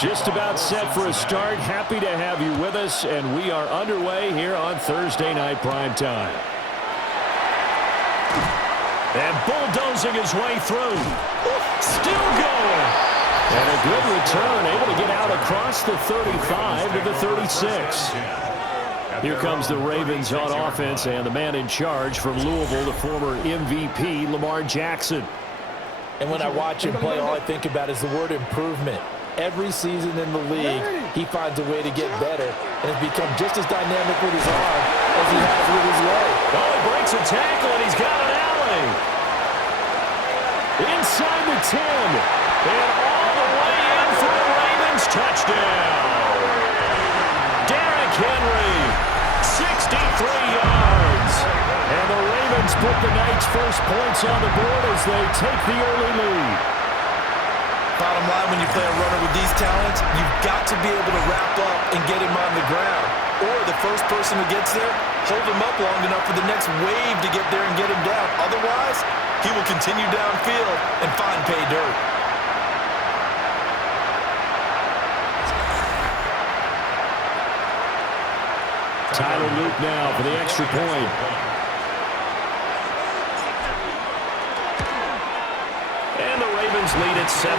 Just about set for a start. Happy to have you with us, and we are underway here on Thursday Night Primetime. And bulldozing his way through. Still going. And a good return, able to get out across the 35 to the 36. Here comes the Ravens on offense, and the man in charge from Louisville, the former MVP, Lamar Jackson. And when I watch him play, all I think about is the word improvement. Every season in the league, he finds a way to get better, and has become just as dynamic with his arm as he has with his leg. Oh, he breaks a tackle, and he's got an alley. Inside the 10, and all the way in for the Ravens touchdown. Derrick Henry, 63 yards. And the Ravens put the night's first points on the board as they take the early lead. Bottom line, when you play a runner with these talents, you've got to be able to wrap up and get him on the ground. Or the first person who gets there, hold him up long enough for the next wave to get there and get him down. Otherwise, he will continue downfield and find pay dirt. Tyler Luke now for the extra point. And the Ravens lead at 7-0.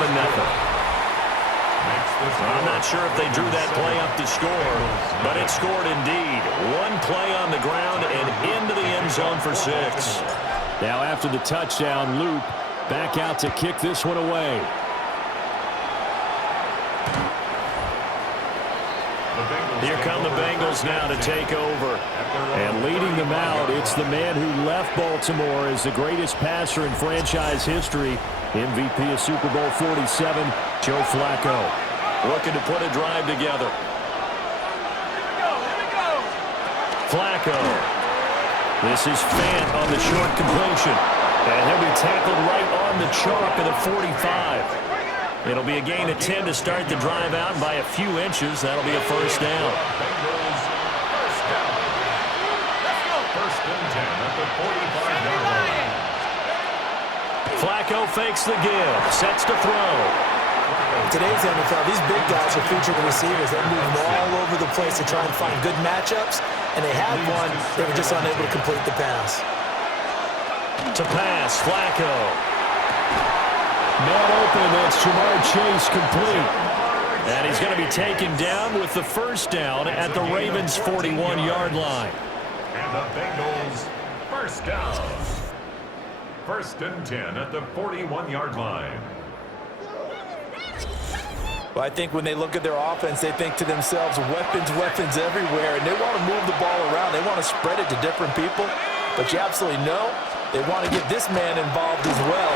I'm not sure if they drew that play up to score, but it scored indeed. One play on the ground and into the end zone for 6. Now after the touchdown, Luke back out to kick this one away. Here come the Bengals now to take over. And leading them out, it's the man who left Baltimore as the greatest passer in franchise history, MVP of Super Bowl 47, Joe Flacco. Looking to put a drive together. Flacco. This is Fant on the short completion. And he'll be tackled right on the chalk of the 45. It'll be a gain of 10 to start the drive out, and by a few inches, that'll be a first down. First and 10 at the 45-yard line. Flacco fakes the give, sets to throw. Today's NFL, these big guys are featured receivers. They move them all over the place to try and find good matchups, and they had one. They were just unable to complete the pass. To pass, Flacco. Man open, that's Jamar Chase complete. And he's going to be taken down with the first down at the Ravens' 41-yard line. And the Bengals first down. First and 10 at the 41-yard line. Well, I think when they look at their offense, they think to themselves, weapons, weapons everywhere, and they want to move the ball around. They want to spread it to different people, but you absolutely know they want to get this man involved as well.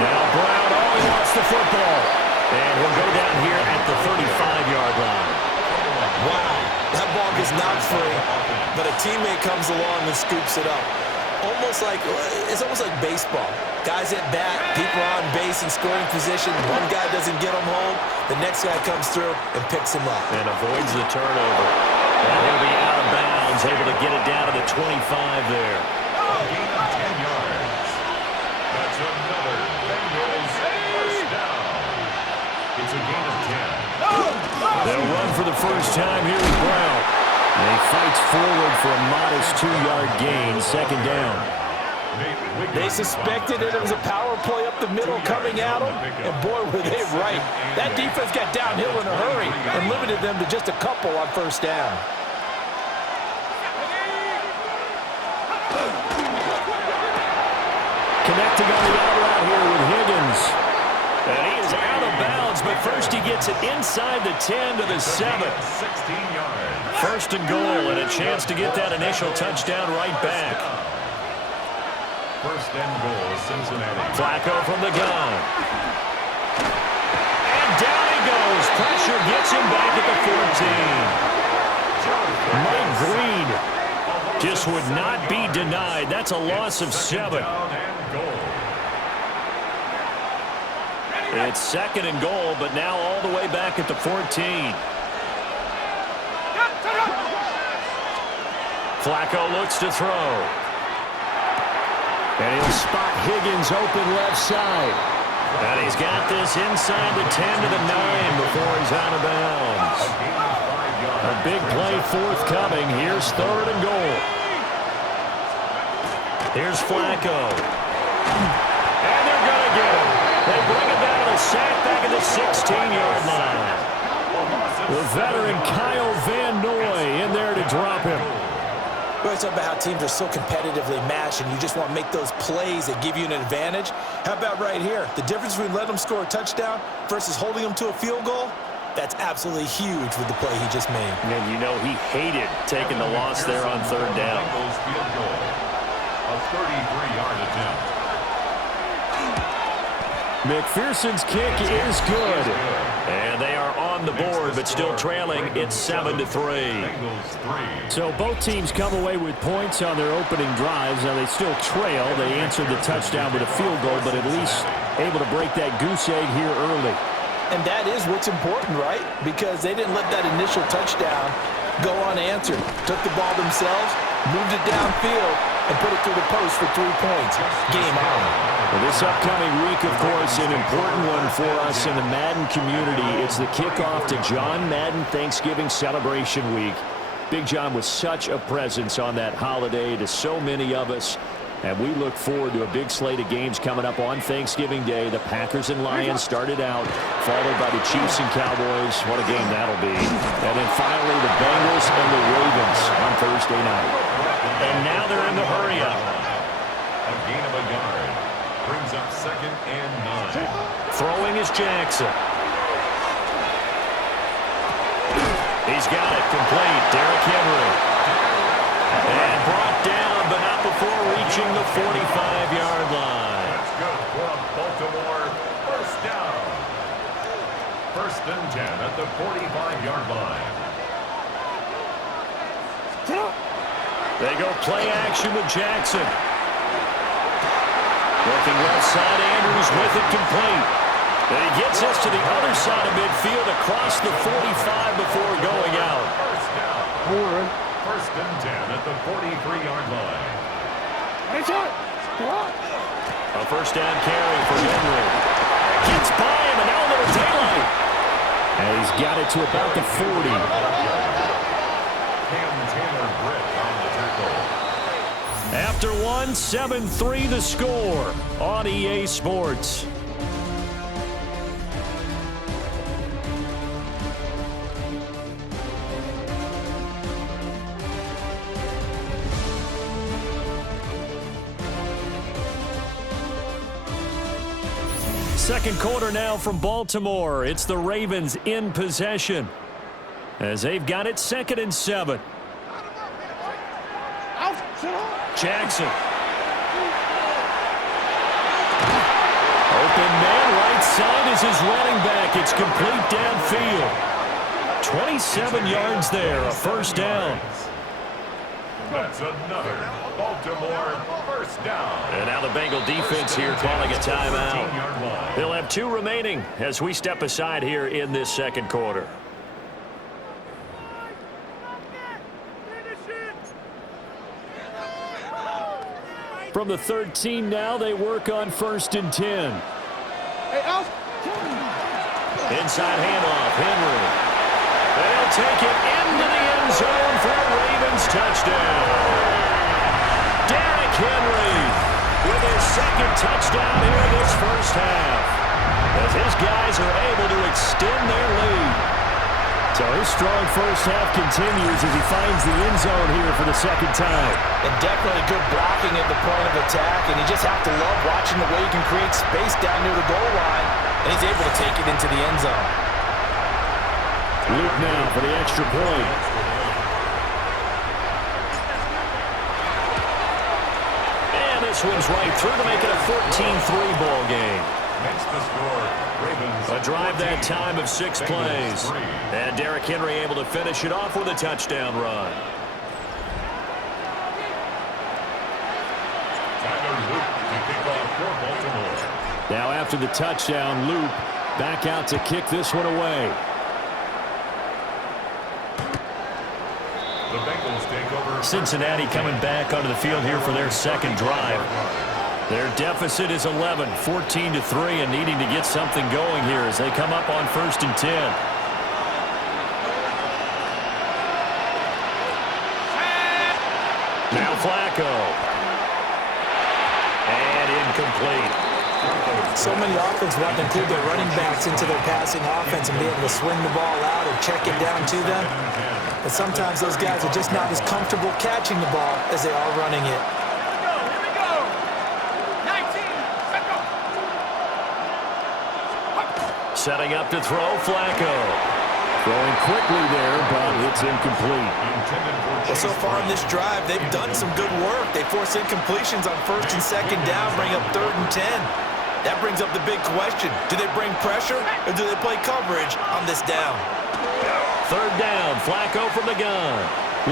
Now Brown, he wants the football, and he'll go down here at the 35-yard line. Wow, that ball gets knocked free, but a teammate comes along and scoops it up. It's almost like baseball. Guys at bat, people are on base in scoring position. One guy doesn't get him home. The next guy comes through and picks him up. And avoids the turnover. And he'll be out of bounds, able to get it down to the 25 there. A gain of 10 yards. That's another Bengals first down. It's a gain of 10. They'll run for the first time here with Brown. And he fights forward for a modest 2-yard gain, second down. They suspected it was a power play up the middle coming at them, and boy, were they right. That defense got downhill in a hurry and limited them to just a couple on first down. Connecting on the out route here with Higgins. And he is out of bounds, but first he gets it inside the 10 to the 7. 16 yards. First and goal, and a chance to get that initial touchdown right back. First and goal, Cincinnati. Flacco from the gun. And down he goes. Pressure gets him back at the 14. Mike Green just would not be denied. That's a loss of 7. It's second and goal, but now all the way back at the 14. Flacco looks to throw. And he'll spot Higgins open left side. And he's got this inside the 10 to the 9 before he's out of bounds. A big play forthcoming. Here's 3rd and goal. Here's Flacco. And they're going to get him. They bring him down to the sack back at the 16-yard line. The veteran Kyle Van Noy in there to drop him. We always talk about how teams are so competitively matched and you just want to make those plays that give you an advantage. How about right here? The difference between letting them score a touchdown versus holding them to a field goal, that's absolutely huge with the play he just made. And you know he hated taking the loss there on 3rd down. Field goal. A 33-yard attempt. McPherson's kick is good. And they are on the board, but still trailing. It's 7-3. So both teams come away with points on their opening drives. Now they still trail. They answered the touchdown with a field goal, but at least able to break that goose egg here early. And that is what's important, right? Because they didn't let that initial touchdown go unanswered. Took the ball themselves, moved it downfield, and put it through the post for 3 points. Game on. Well, this upcoming week, of course, an important one for us in the Madden community. It's the kickoff to John Madden Thanksgiving Celebration Week. Big John was such a presence on that holiday to so many of us. And we look forward to a big slate of games coming up on Thanksgiving Day. The Packers and Lions started out, followed by the Chiefs and Cowboys. What a game that'll be. And then finally the Bengals and the Ravens on Thursday night. And now they're in the hurry-up. A gain of a yard. Brings up 2nd and 9. Throwing is Jackson. He's got it complete. Derrick Henry. And brought down, but not before reaching the 45-yard line. That's good for Baltimore. First down. 1st and 10 at the 45-yard line. They go play action with Jackson. Working left side, Andrews with it complete. And he gets us to the other side of midfield across the 45 before going out. First down. 1st and 10 at the 43-yard line. A first down carry for Henry. Gets by him, and now a little daylight. And he's got it to about the 40. Cam Taylor-Britt on the tackle. After 7-3 the score on EA Sports. Second quarter now from Baltimore. It's the Ravens in possession as they've got it 2nd and 7. Jackson. Open man, right side is his running back. It's complete downfield. 27 yards there, a first down. That's another Baltimore first down. And now the Bengal defense here calling a timeout. They'll have 2 remaining as we step aside here in this second quarter. From the 13 now, they work on 1st and 10. Inside handoff, Henry. They'll take it into the end zone for a Ravens touchdown. Derrick Henry with his 2nd touchdown here this first half, as his guys are able to extend their lead. So his strong first half continues as he finds the end zone here for the 2nd time. And definitely good blocking at the point of attack, and you just have to love watching the way he can create space down near the goal line, and he's able to take it into the end zone. Luke now for the extra point. And this one's right through to make it a 14-3 ball game. Makes the score. Ravens. A drive that time of 6 plays. And Derrick Henry able to finish it off with a touchdown run. Tyler Luke to kick off for Baltimore. Now after the touchdown, Luke back out to kick this one away. The Bengals take over. Cincinnati coming back onto the field here for their 2nd drive. Their deficit is 11, 14-3, and needing to get something going here as they come up on 1st and 10. Now Flacco. And incomplete. So many offenses want to include their running backs into their passing offense and be able to swing the ball out or check it down to them. But sometimes those guys are just not as comfortable catching the ball as they are running it. Setting up to throw, Flacco. Throwing quickly there, but it's incomplete. Well, so far in this drive, they've done some good work. They force incompletions on 1st and 2nd down, bring up 3rd and 10. That brings up the big question. Do they bring pressure or do they play coverage on this down? 3rd down, Flacco from the gun.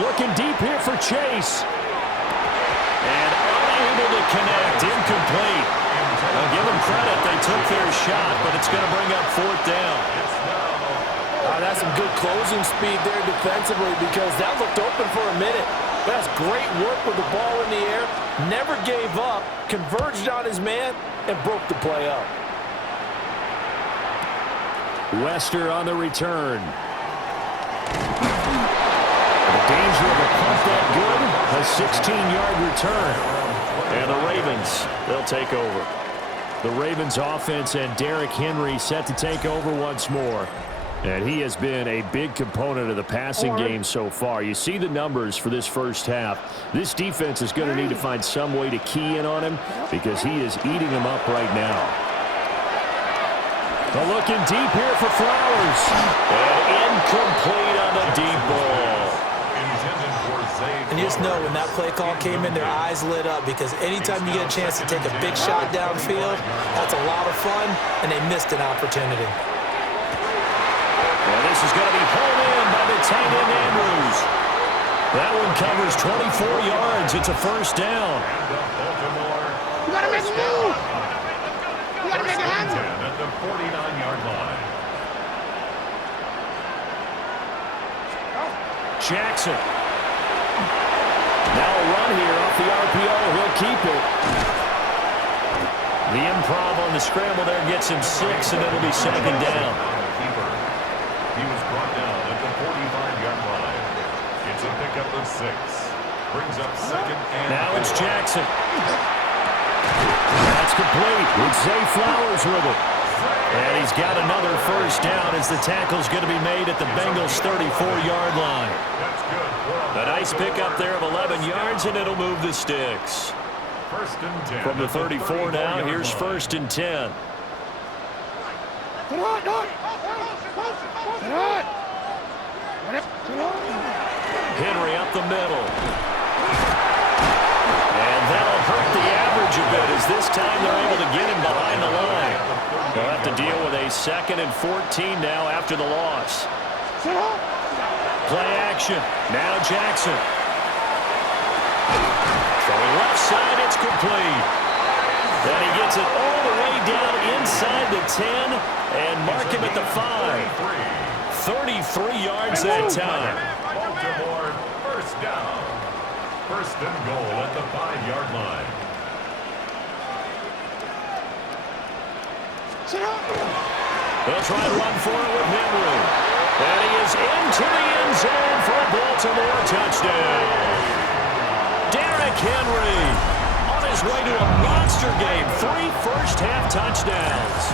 Looking deep here for Chase. And unable to connect, incomplete. Now give them credit, they took their shot, but it's going to bring up 4th down. That's some good closing speed there defensively because that looked open for a minute. That's great work with the ball in the air. Never gave up, converged on his man, and broke the play up. Wester on the return. The danger of a punt that good, a 16-yard return. And the Ravens, they'll take over. The Ravens offense and Derrick Henry set to take over once more. And he has been a big component of the passing game so far. You see the numbers for this first half. This defense is going to need to find some way to key in on him because he is eating them up right now. But looking deep here for Flowers. And incomplete on the deep ball. And you just know when that play call came in, their eyes lit up because anytime you get a chance to take a big shot downfield, that's a lot of fun, and they missed an opportunity. Well, this is going to be pulled in by the tight end Andrews. That one covers 24 yards. It's a 1st down. You got to make a move. You got to make a handle. At the 49-yard line. Jackson. Now a run here off the RPO. He'll keep it. The improv on the scramble there gets him 6, and it'll be 2nd down. He was brought down at the 45-yard line. It's a pickup of 6. Brings up 2nd and now it's Jackson. That's complete. It's Zay Flowers with it. And he's got another 1st down as the tackle's going to be made at the Bengals' 34-yard line. that's good. A nice pickup there of 11 yards, and it'll move the sticks. 1st and 10. From the 34 now, here's 1st and 10. Henry up the middle. And that'll hurt the average a bit as this time they're able to get him behind the line. They'll have to deal with a 2nd and 14 now after the loss. Play action. Now Jackson. Throwing left side, it's complete. And he gets it all the way down inside the 10 and mark him at the 5. 33 yards that time. Baltimore, 1st down. 1st and goal at the 5-yard line. They'll try to run for it with Henry. And he is into the end zone for a Baltimore touchdown. Derrick Henry on his way to a monster game. 3 first-half touchdowns.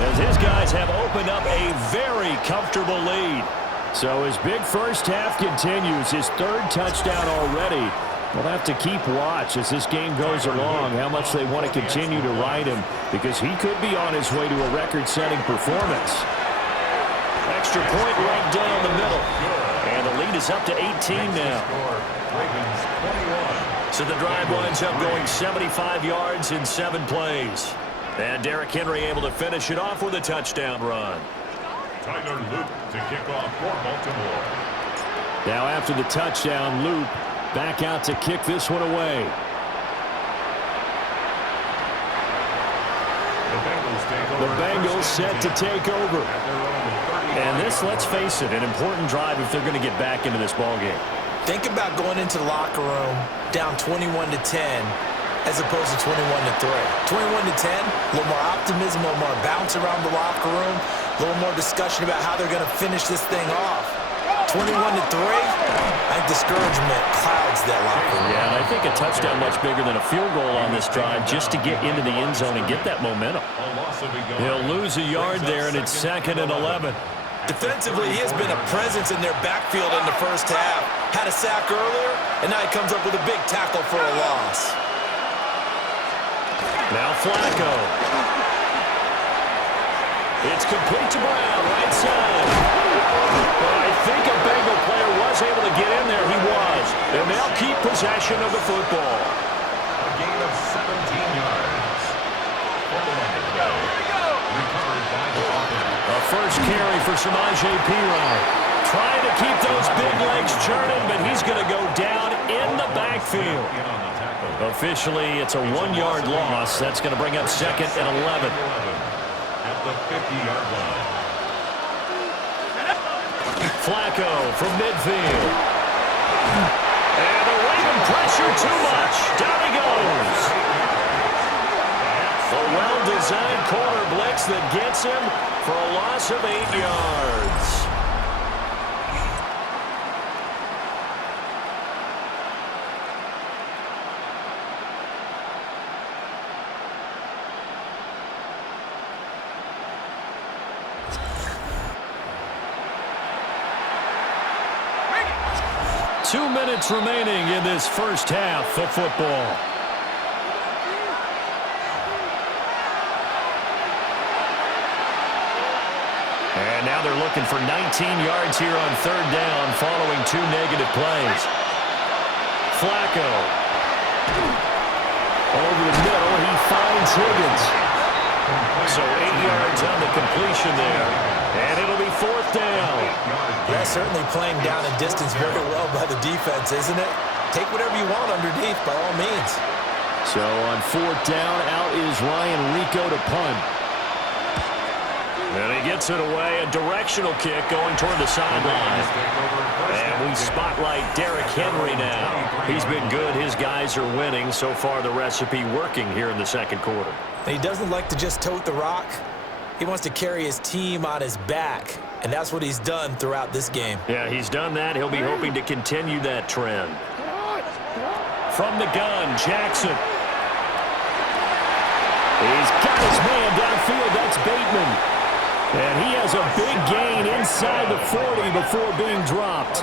As his guys have opened up a very comfortable lead. So his big first half continues. His 3rd touchdown already. We'll have to keep watch as this game goes along, how much they want to continue to ride him, because he could be on his way to a record-setting performance. Extra point right down the middle. And the lead is up to 18 now. Ravens 21. So the drive winds up going 75 yards in 7 plays. And Derrick Henry able to finish it off with a touchdown run. Tyler Loop to kick off for Baltimore. Now after the touchdown, Loop back out to kick this one away. The Bengals set to take over. And this, let's face it, an important drive if they're going to get back into this ballgame. Think about going into the locker room down 21-10 as opposed to 21-3. 21-10, a little more optimism, a little more bounce around the locker room, a little more discussion about how they're going to finish this thing off. 21-3, I think discouragement clouds that locker room. Yeah, and I think a touchdown much bigger than a field goal on this drive just to get into the end zone and get that momentum. He'll lose a yard there, and it's 2nd and 11. Defensively, he has been a presence in their backfield in the first half. Had a sack earlier, and now he comes up with a big tackle for a loss. Now Flacco. It's complete to Brown, right side. I think a Bengal player was able to get in there. He was. And they'll keep possession of the football. A gain of 17 yards. Recovered by the offense. A first carry for Samaje Perine. Trying to keep those big legs churning, but he's going to go down in the backfield. Officially, it's a 1-yard loss. That's going to bring up 2nd and 11. At the 50-yard line. Flacco from midfield. And the Raven pressure too much. Down he goes. A well-designed corner blitz that gets him for a loss of 8 yards. Two minutes remaining in this first half of football. And now they're looking for 19 yards here on 3rd down following 2 negative plays. Flacco. Over the middle, he finds Higgins. So 8 yards on the completion there. And it'll be 4th down. Yeah, certainly playing down and distance very well by the defense, isn't it? Take whatever you want underneath, by all means. So on 4th down, out is Ryan Rico to punt. And he gets it away, a directional kick going toward the sideline. And we spotlight Derrick Henry now. He's been good. His guys are winning. So far, the recipe working here in the 2nd quarter. And he doesn't like to just tote the rock. He wants to carry his team on his back, and that's what he's done throughout this game. Yeah, he's done that. He'll be hoping to continue that trend. From the gun, Jackson. He's got his man downfield. That's Bateman. And he has a big gain inside the 40 before being dropped.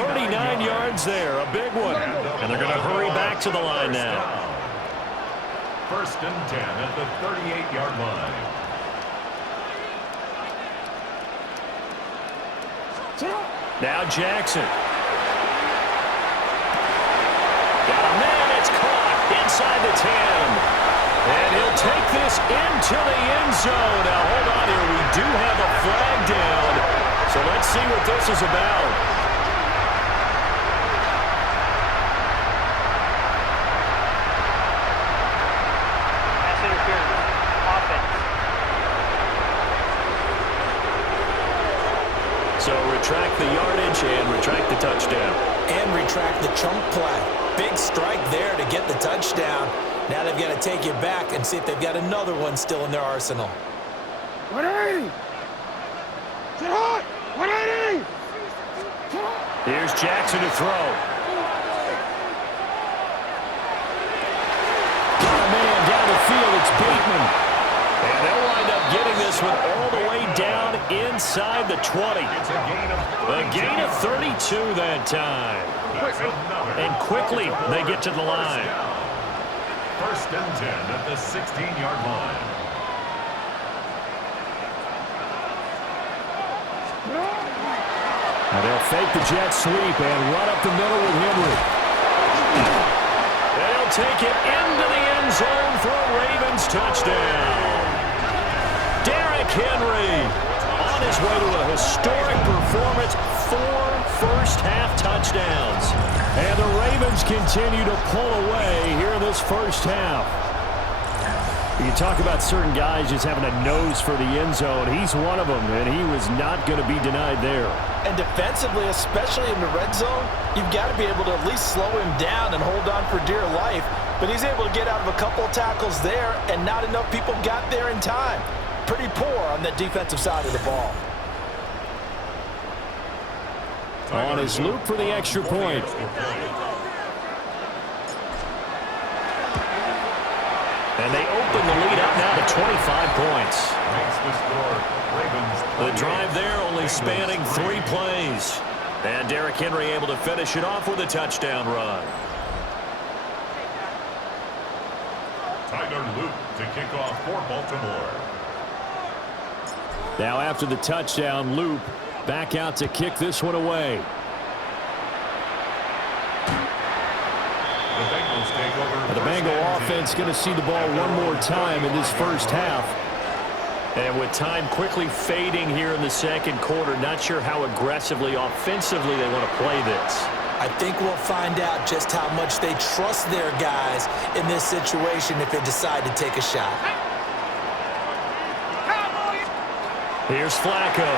39 yards there, a big one. And they're going to hurry back to the line now. 1st and 10 at the 38-yard line. Now Jackson. Got a man, it's caught inside the 10. And he'll take this into the end zone. Now hold on here, we do have a flag down. So let's see what this is about. Pass interference. Offense. So retract the yardage and retract the touchdown. And retract the chunk play. Big strike there to get the touchdown. Now they've got to take it back and see if they've got another one still in their arsenal. 180. Sit hot. 180. Here's Jackson to throw. Got a man down the field. It's Bateman. And they'll wind up getting this one all the way down inside the 20. A gain of 32 that time. And quickly they get to the line. 1st and 10 at the 16-yard line. Now they'll fake the jet sweep and run up the middle with Henry. They'll take it into the end zone for a Ravens touchdown. Derrick Henry on his way to a historic performance, 4 first-half touchdowns. And the Ravens continue to pull away here in this first half. You talk about certain guys just having a nose for the end zone. He's one of them, and he was not going to be denied there. And defensively, especially in the red zone, you've got to be able to at least slow him down and hold on for dear life. But he's able to get out of a couple of tackles there, and not enough people got there in time. Pretty poor on the defensive side of the ball. On his loop for the extra point. And they open the lead up now to 25 points. The drive there only spanning 3 plays. And Derrick Henry able to finish it off with a touchdown run. Tyler Luke to kick off for Baltimore. Now after the touchdown, Loop back out to kick this one away. The Bengals take over. The Bengal offense going to see the ball one more time in this first half. And with time quickly fading here in the second quarter, not sure how aggressively, offensively they want to play this. I think we'll find out just how much they trust their guys in this situation if they decide to take a shot. Here's Flacco.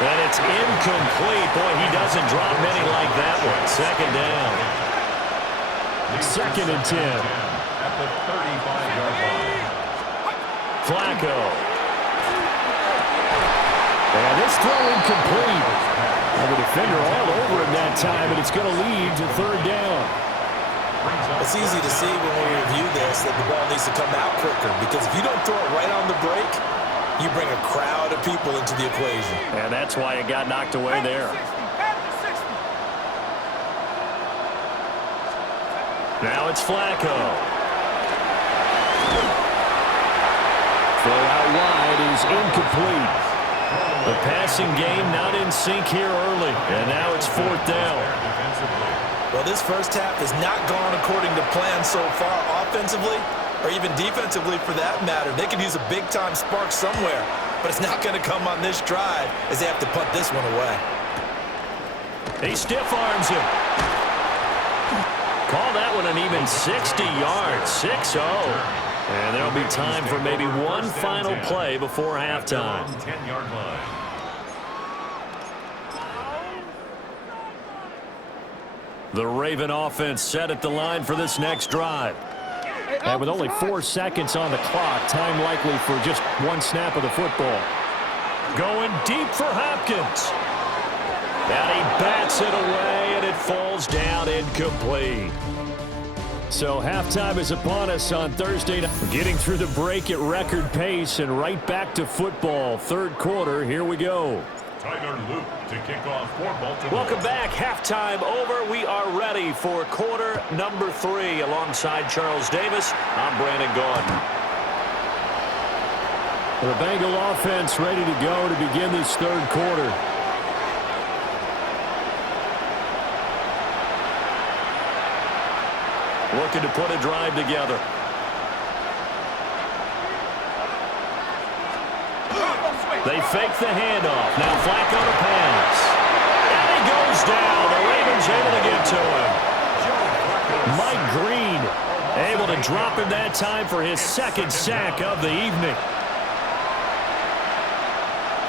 And it's incomplete. Boy, he doesn't drop many like that one. Second down. Second and 10. At the 35-yard line. Flacco. And this throw incomplete. And the defender all over him that time, and it's going to lead to third down. It's easy to see when we review this that the ball needs to come out quicker, because if you don't throw it right on the break, you bring a crowd of people into the equation. And that's why it got knocked away there. Now it's Flacco. Throw out wide is incomplete. The passing game not in sync here early, and now it's fourth down. Well, this first half has not gone according to plan so far offensively, or even defensively for that matter. They could use a big-time spark somewhere, but it's not going to come on this drive as they have to punt this one away. He stiff-arms him. Call that one an even 60 yards, 6-0. And there'll be time for maybe one final play before halftime. 10-yard line. The Raven offense set at the line for this next drive. And with only 4 seconds on the clock, time likely for just one snap of the football. Going deep for Hopkins. And he bats it away, and it falls down incomplete. So halftime is upon us on Thursday night. Getting through the break at record pace and right back to football. Third quarter, here we go. Tyler Luke to kick off for Baltimore. Welcome back. Halftime over. We are ready for quarter number 3. Alongside Charles Davis, I'm Brandon Gaudin. The Bengal offense ready to go to begin this third quarter. Looking to put a drive together. They fake the handoff. Now Flacco to pass. And he goes down. The Ravens able to get to him. Mike Green able to drop him that time for his second sack of the evening.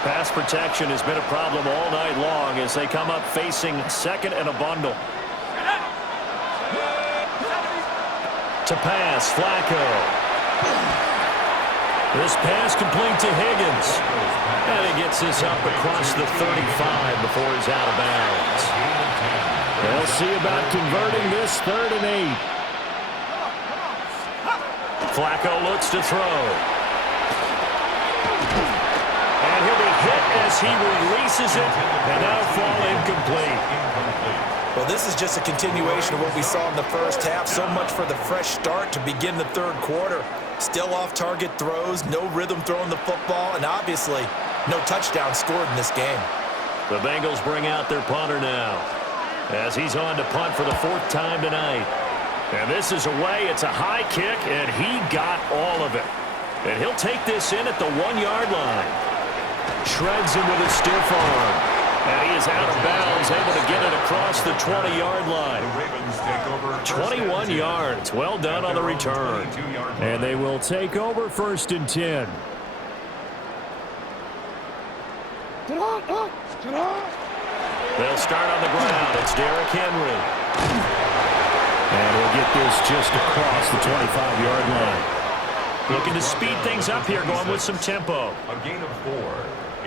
Pass protection has been a problem all night long as they come up facing second and a bundle. To pass, Flacco. This pass complete to Higgins. And he gets this up across the 35 before he's out of bounds. They'll see about converting this 3rd and 8. Flacco looks to throw. And he'll be hit as he releases it, and now fall incomplete. Well, this is just a continuation of what we saw in the first half. So much for the fresh start to begin the third quarter. Still off-target throws, no rhythm throwing the football, and obviously no touchdown scored in this game. The Bengals bring out their punter now as he's on to punt for the 4th time tonight. And this is away. It's a high kick, and he got all of it. And he'll take this in at the 1-yard line. Shreds him with a stiff arm. And he is out of bounds, able to get it across the 20-yard line. 21 yards. Well done on the return. And they will take over 1st and 10. They'll start on the ground. It's Derrick Henry. And he'll get this just across the 25-yard line. Looking to speed things up here, going with some tempo. A gain of 4.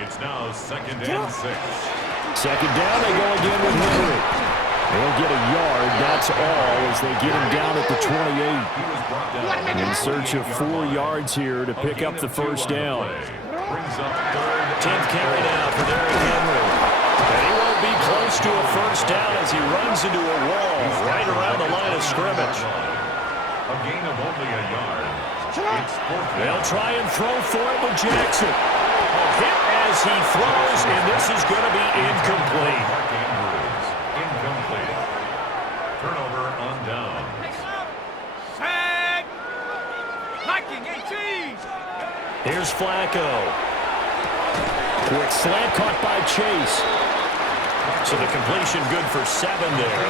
It's now 2nd and 6. 2nd down, they go again with Henry. They'll get a yard, that's all, as they get him down at the 28. In search of 4 yards here to pick up the 1st down. 10th carry now for Derrick Henry. And he won't be close to a 1st down as he runs into a wall right around the line of scrimmage. A gain of only a yard. They'll try and throw for it with Jackson. Hit as he throws, and this is going to be incomplete. Incomplete. Turnover on down. Sack. Viking 18. Here's Flacco. Quick slant caught by Chase. So the completion good for 7 there.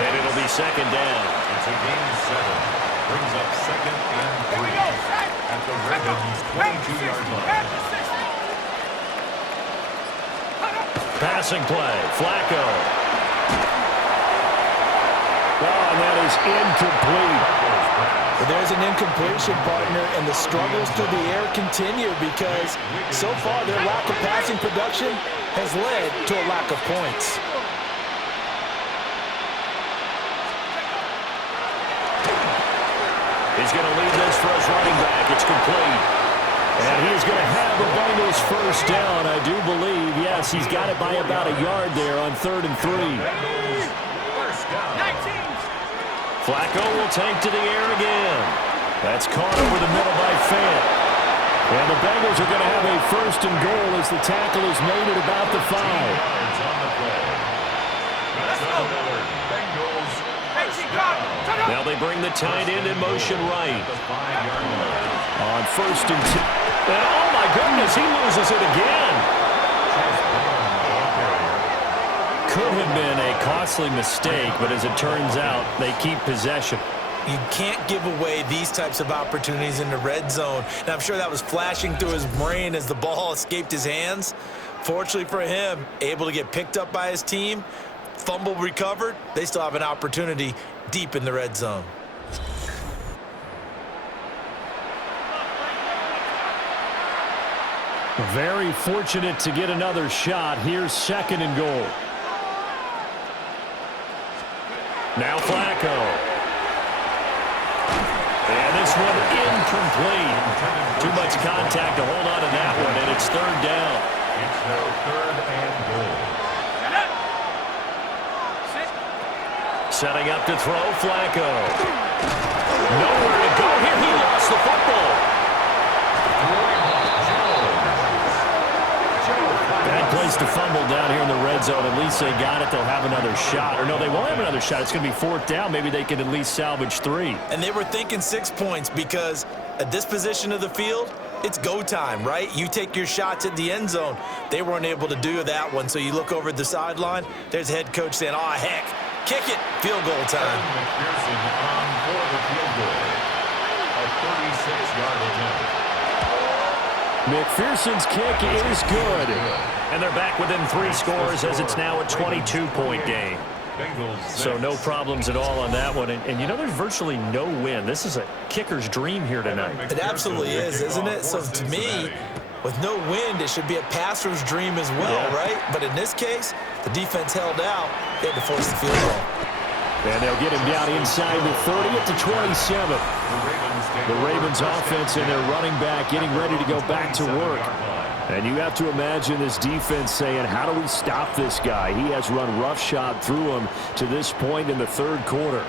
And it'll be 2nd down. It's a gain of 7. Brings up 2nd and 3. At the Ravens' 22-yard line. Passing play. Flacco. Oh, and that is incomplete. But there's an incompletion, partner, and the struggles through the air continue because so far their lack of passing production has led to a lack of points. He's going to lead this for his running back. It's complete. And he's going to have the Bengals 1st down, I do believe. Yes, he's got it by about a yard there on 3rd and 3. Flacco will take to the air again. That's caught over the middle by Fant. And the Bengals are going to have a 1st and goal as the tackle is made at about the 5. Now they bring the tight end in motion right. On 1st and 10. And oh my goodness, he loses it again. Could have been a costly mistake, but as it turns out, they keep possession. You can't give away these types of opportunities in the red zone. And I'm sure that was flashing through his brain as the ball escaped his hands. Fortunately for him, able to get picked up by his team, fumble recovered, they still have an opportunity deep in the red zone. Very fortunate to get another shot. Here's 2nd and goal. Now Flacco. And this one incomplete. Too much contact to hold on to that one, and it's 3rd down. It's now 3rd and goal. Setting up to throw, Flacco. Nowhere to go here. He lost the football. Bad place to fumble down here in the red zone. At least they got it. They'll have another shot. Or no, they won't have another shot. It's going to be 4th down. Maybe they can at least salvage 3. And they were thinking 6 points because at this position of the field, it's go time, right? You take your shots at the end zone. They weren't able to do that one. So you look over at the sideline. There's head coach saying, oh, heck, kick it. Field goal time. McPherson on for the field goal. A 36-yard attempt. McPherson's kick is good. And they're back within 3 scores as it's now a 22-point game. So no problems at all on that one. And you know, there's virtually no win. This is a kicker's dream here tonight. It absolutely is, isn't it? So to me, with no wind, it should be a passer's dream as well, right? But in this case, the defense held out. They had to force the field goal. And they'll get him down inside the 30 at the 27. The Ravens offense and their running back getting ready to go back to work. And you have to imagine this defense saying, how do we stop this guy? He has run roughshod through him to this point in the 3rd quarter.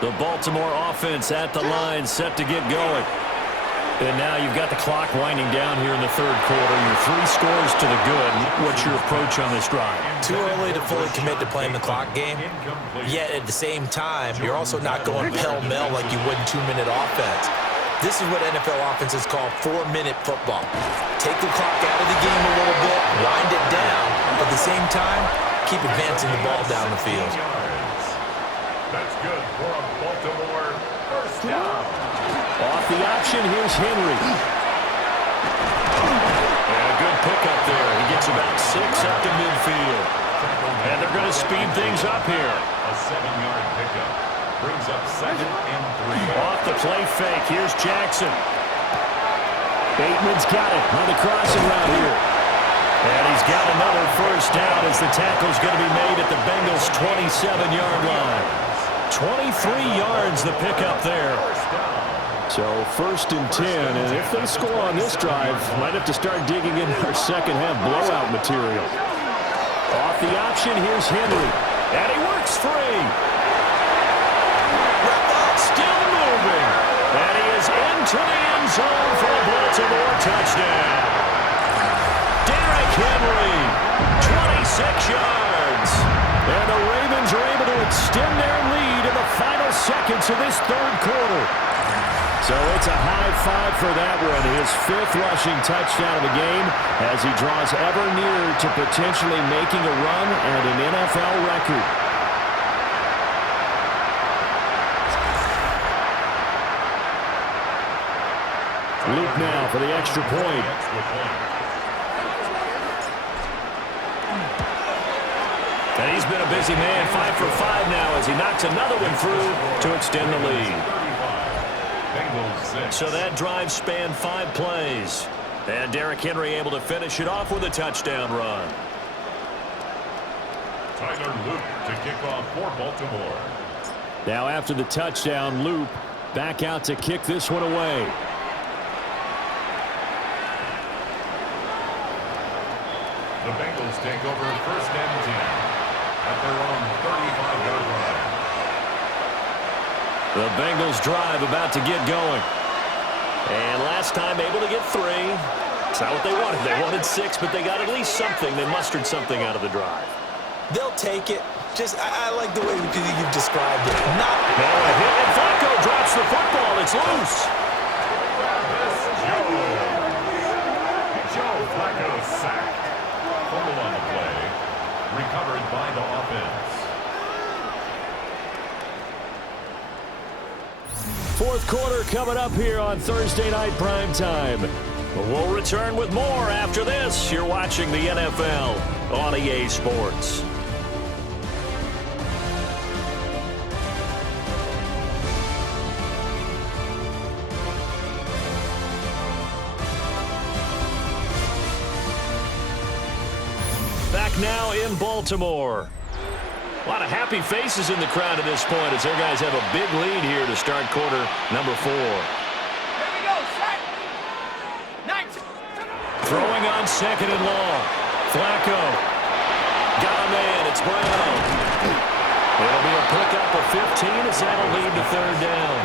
The Baltimore offense at the line, set to get going. And now you've got the clock winding down here in the 3rd quarter. You're 3 scores to the good. What's your approach on this drive? Too early to fully commit to playing the clock game. Yet at the same time, you're also not going pell-mell like you would in 2-minute offense. This is what NFL offenses call 4-minute football. Take the clock out of the game a little bit, wind it down, at the same time, keep advancing the ball down the field. That's good for a Baltimore first down. Off the option, here's Henry. And a good pickup there. He gets about 6 up to midfield. And they're going to speed things up here. A 7-yard pickup brings up 2nd and 3. Off the play fake, here's Jackson. Bateman's got it on the crossing route here. And he's got another first down as the tackle's going to be made at the Bengals' 27-yard line. 23 yards the pickup there. So 1st and 10, and if they score on this drive, might have to start digging in our second half blowout material. Off the option, here's Henry. And he works free. Still moving. And he is into the end zone for a Baltimore touchdown. Derrick Henry, 26 yards. And the Ravens are able to extend their lead in the final seconds of this 3rd quarter. So it's a high five for that one. His 5th rushing touchdown of the game as he draws ever nearer to potentially making a run at an NFL record. Luke now for the extra point. And he's been a busy man, 5 for 5 now as he knocks another one through to extend the lead. So that drive spanned 5 plays. And Derrick Henry able to finish it off with a touchdown run. Tyler Luke to kick off for Baltimore. Now after the touchdown, Luke back out to kick this one away. The Bengals take over 1st and 10 at their own 35-yard line. The Bengals drive about to get going. And last time able to get 3. It's not what they wanted. They wanted 6, but they got at least something. They mustered something out of the drive. They'll take it. I like the way you've described it. Now a hit, and Flacco drops the football. It's loose. Joe Flacco sacked. Fumble on the play. Recovered by the offense. 4th quarter coming up here on Thursday Night Primetime. We'll return with more after this. You're watching the NFL on EA Sports. Back now in Baltimore. A lot of happy faces in the crowd at this point as their guys have a big lead here to start quarter number 4. Here we go, set. Nice. Throwing on 2nd and long. Flacco. Got a man. It's Brown. It'll be a pickup of 15 as that'll lead to 3rd down.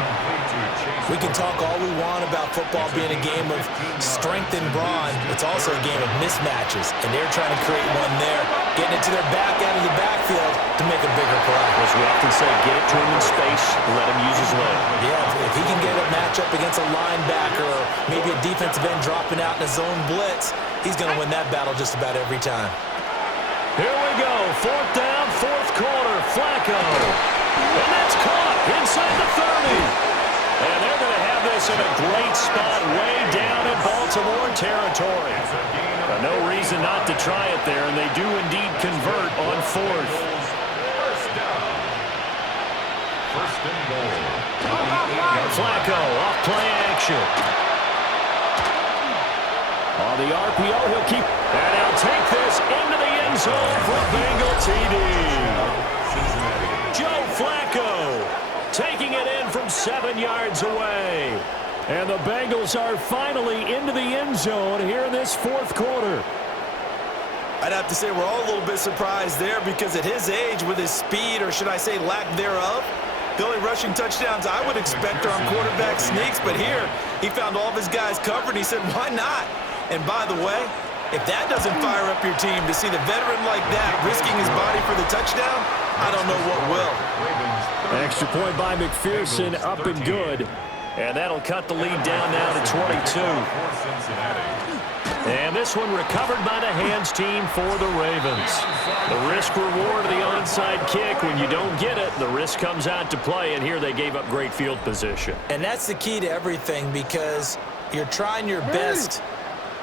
We can talk all we want about football being a game of strength and brawn. It's also a game of mismatches, and they're trying to create one there, getting it to their back out of the backfield to make a bigger play. As we often say, get it to him in space, let him use his leg. Yeah, if he can get a matchup against a linebacker or maybe a defensive end dropping out in a zone blitz, he's going to win that battle just about every time. Here we go, 4th down, 4th quarter, Flacco. And that's caught inside the 30. And they're going to have this in a great spot way down in Baltimore territory. No reason not to try it there, and they do indeed convert on 4th. First down. 1st and goal. Flacco off play action. On the RPO, he'll keep. And he'll take this into the end zone for a Bengal TD. Joe Flacco taking it in from 7 yards away. And the Bengals are finally into the end zone here in this 4th quarter. I'd have to say we're all a little bit surprised there because at his age, with his speed, or should I say lack thereof, the only rushing touchdowns I would expect are on quarterback sneaks. But here, he found all of his guys covered. He said, why not? And by the way, if that doesn't fire up your team to see the veteran like that risking his body for the touchdown, I don't know what will. Extra point by McPherson, up and good. And that'll cut the lead down now to 22. And this one recovered by the hands team for the Ravens. The risk reward of the onside kick. When you don't get it, the risk comes out to play, and here they gave up great field position. And that's the key to everything, because you're trying your best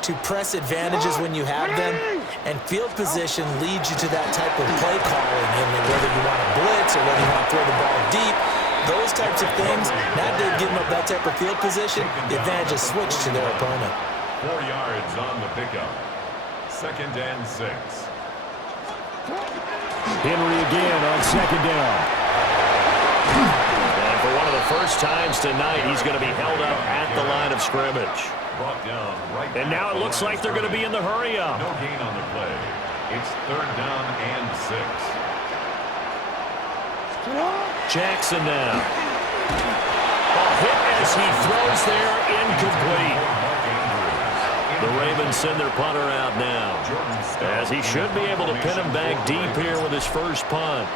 to press advantages when you have them, and field position leads you to that type of play calling, and whether you want to blitz or whether you want to throw the ball deep, those types of things. Now they've given up that type of field position, the advantage is switched to their opponent. 4 yards on the pickup. 2nd and 6. Henry again on 2nd down. And for one of the first times tonight, he's going to be held up at the line of scrimmage. Brought down right. And now it looks like they're going to be in the hurry up. No gain on the play. It's 3rd down and 6. Jackson now. Ball hit as he throws there, incomplete. The Ravens send their punter out now, as he should be able to pin him back deep here with his first punt.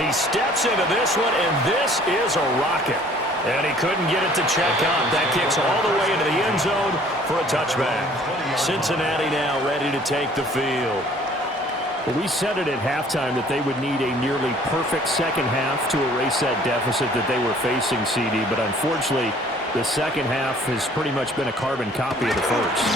He steps into this one, and this is a rocket. And he couldn't get it to check up. That kicks all the way into the end zone for a touchback. Cincinnati now ready to take the field. Well, we said it at halftime that they would need a nearly perfect second half to erase that deficit that they were facing, CD. But unfortunately, the second half has pretty much been a carbon copy of the first.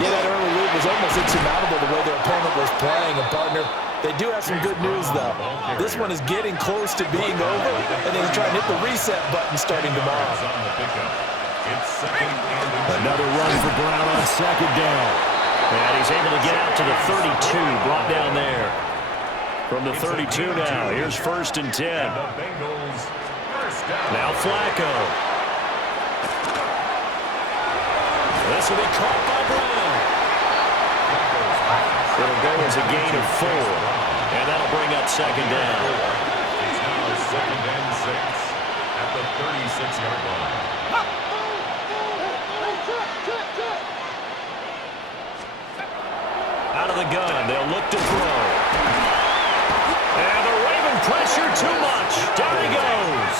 Yeah, that early lead was almost insurmountable the way their opponent was playing. And, partner, they do have some good news, though. This one is getting close to being over, and they're trying to hit the reset button starting tomorrow. Another run for Brown on 2nd down. And he's able to get out to the 32, brought down there. From the 32 now, here's 1st and 10. Now Flacco. This will be caught by Brown. It'll go as a gain of 4. And that'll bring up 2nd down. It's now 2nd and 6 at the 36-yard line. Out of the gun, they'll look to throw. And the Raven pressure too much. Down he goes.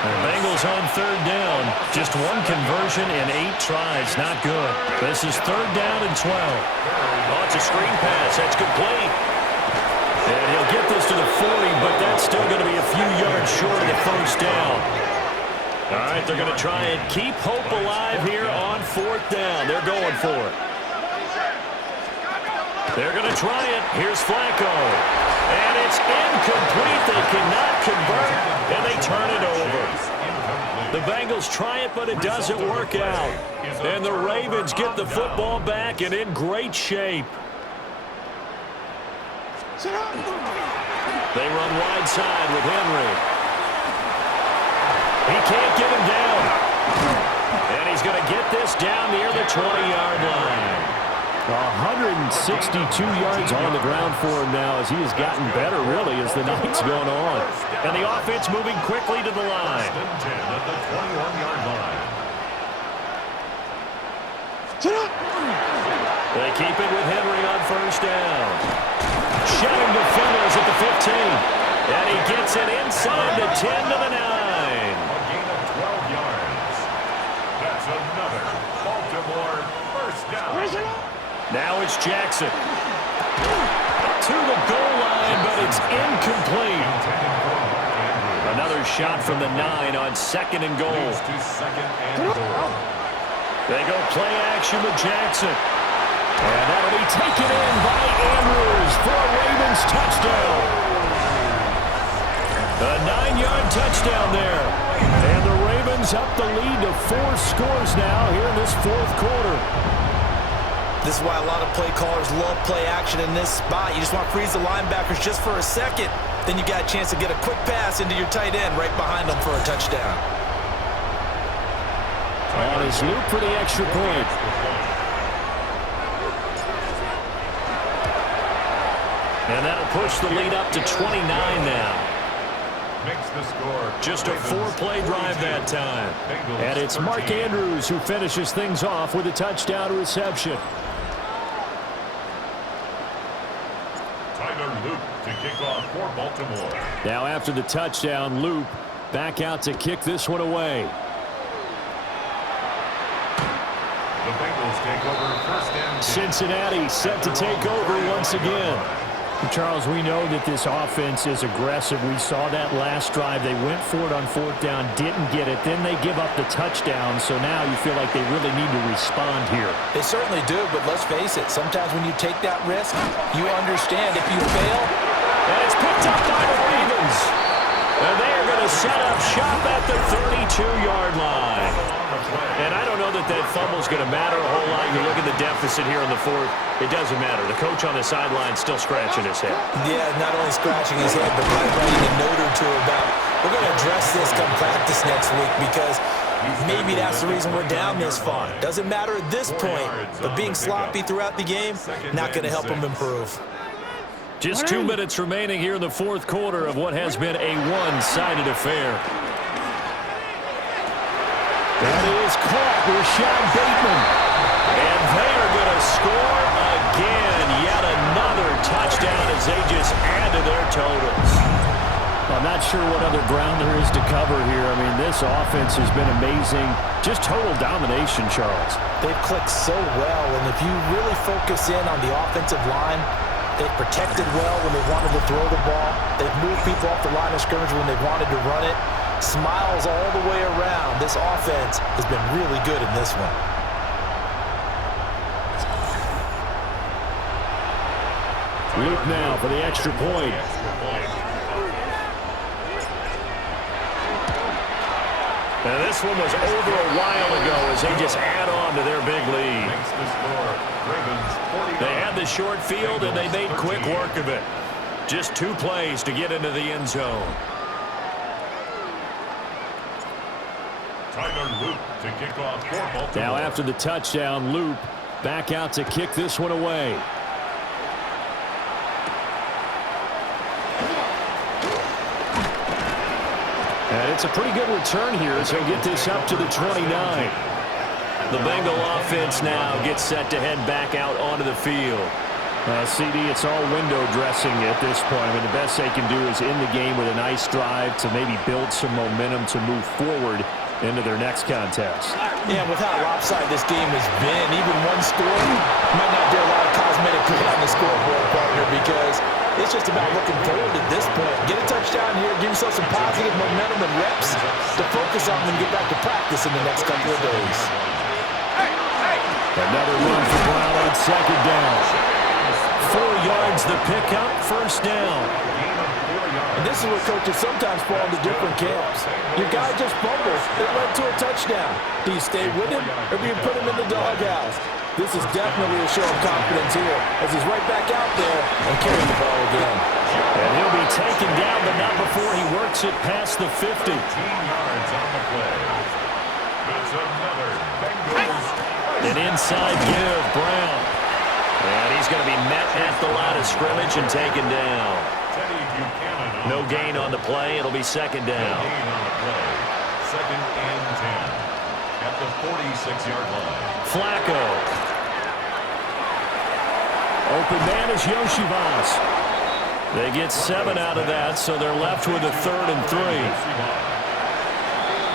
The Bengals on 3rd down. Just one conversion in 8 tries. Not good. This is 3rd down and 12. Oh, it's a screen pass. That's complete. And he'll get this to the 40, but that's still going to be a few yards short of the 1st down. All right, they're going to try and keep hope alive here on 4th down. They're going for it. They're going to try it. Here's Flacco. And it's incomplete. They cannot convert, and they turn it over. The Bengals try it, but it doesn't work out. And the Ravens get the football back and in great shape. They run wide side with Henry. He can't get him down. And he's going to get this down near the 20-yard line. 162 yards on the ground for him now as he has gotten better, really, as the night's gone on. And the offense moving quickly to the line. 10 at the 21-yard line. They keep it with Henry on 1st down. Shoving defenders at the 15. And he gets it inside the 10 to the 9. A gain of 12 yards. That's another Baltimore 1st down. Now it's Jackson. To the goal line, but it's incomplete. Another shot from the 9 on 2nd and goal. They go play action with Jackson. And that'll be taken in by Andrews for a Ravens touchdown. A 9-yard touchdown there. And the Ravens up the lead to 4 scores now here in this 4th quarter. This is why a lot of play callers love play action in this spot. You just want to freeze the linebackers just for a second. Then you got a chance to get a quick pass into your tight end right behind them for a touchdown. On his loop for the extra point. And that'll push the lead up to 29 now. Makes the score. Just a 4-play drive that time. And it's Mark Andrews who finishes things off with a touchdown reception. Loop to kick off for Baltimore. Now after the touchdown, Loop back out to kick this one away. The The Bengals take over first and 10. Cincinnati set to take over once again. Charles, we know that this offense is aggressive. We saw that last drive. They went for it on fourth down, didn't get it. Then they give up the touchdown. So now you feel like they really need to respond here. They certainly do, but let's face it. Sometimes when you take that risk, you understand if you fail. And it's picked up by the Ravens. And they are going to set up shop at the 32-yard line. And I don't know that that fumble is going to matter a whole lot. You look at the deficit here in the fourth, it doesn't matter. The coach on the sideline still scratching his head. Yeah, not only scratching his head, but probably writing a note or two about, we're going to address this come practice next week because maybe that's the reason we're down this far. Doesn't matter at this point, but being sloppy throughout the game, not going to help him improve. Just 2 minutes remaining here in the fourth quarter of what has been a one-sided affair. That is caught. Rashad Bateman. And they are going to score again. Yet another touchdown as they just add to their totals. I'm not sure what other ground there is to cover here. I mean, this offense has been amazing. Just total domination, Charles. They've clicked so well, and if you really focus in on the offensive line, they've protected well when they wanted to throw the ball. They've moved people off the line of scrimmage when they wanted to run it. Smiles all the way around. This offense has been really good in this one. Luke now for the extra point. And this one was over a while ago as they just add on to their big lead. They had the short field, and they made quick work of it. Just 2 plays to get into the end zone. To kick off for Baltimore. Now after the touchdown, Loop back out to kick this one away. And it's a pretty good return here as he'll get this up to the 29. The Bengal offense now gets set to head back out onto the field. CD, it's all window dressing at this point. I mean, the best they can do is end the game with a nice drive to maybe build some momentum to move forward into their next contest. Yeah, with how lopsided this game has been, even one score might not do a lot of cosmetic good on the scoreboard, partner, because it's just about looking forward at this point. Get a touchdown here, give yourself some positive momentum and reps to focus on and get back to practice in the next couple of days. Another run for Brown on second down. 4 yards the pickup, first down. And this is where coaches sometimes fall into different camps. Your guy just fumbles. It led to a touchdown. Do you stay with him or do you put him in the doghouse? This is definitely a show of confidence here as he's right back out there and carrying the ball again. And he'll be taken down, but not before he works it past the 50. 15 yards on the play. That's another Bengals. An inside give, Brown. And he's going to be met at the line of scrimmage and taken down. No gain on the play. It'll be second down. No gain on the play. Second and 10 at the 46-yard line. Flacco. Open man is Yoshivas. They get 7 out of that, so they're left with a 3rd and 3.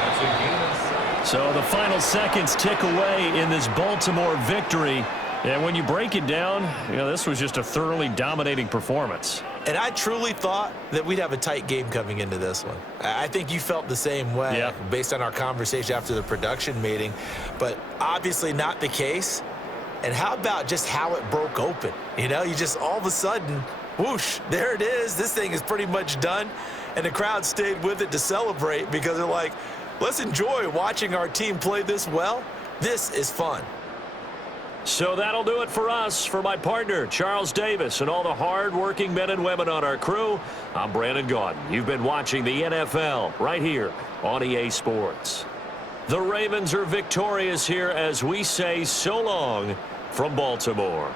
That's a gain of 7. So the final seconds tick away in this Baltimore victory. And when you break it down, you know, this was just a thoroughly dominating performance. And I truly thought that we'd have a tight game coming into this one. I think you felt the same way based on our conversation after the production meeting, but obviously not the case. And how about just how it broke open? You know, you just all of a sudden, whoosh, there it is. This thing is pretty much done. And the crowd stayed with it to celebrate because they're like, let's enjoy watching our team play this well. This is fun. So that'll do it for us. For my partner, Charles Davis, and all the hard-working men and women on our crew, I'm Brandon Gaudin. You've been watching the NFL right here on EA Sports. The Ravens are victorious here as we say so long from Baltimore.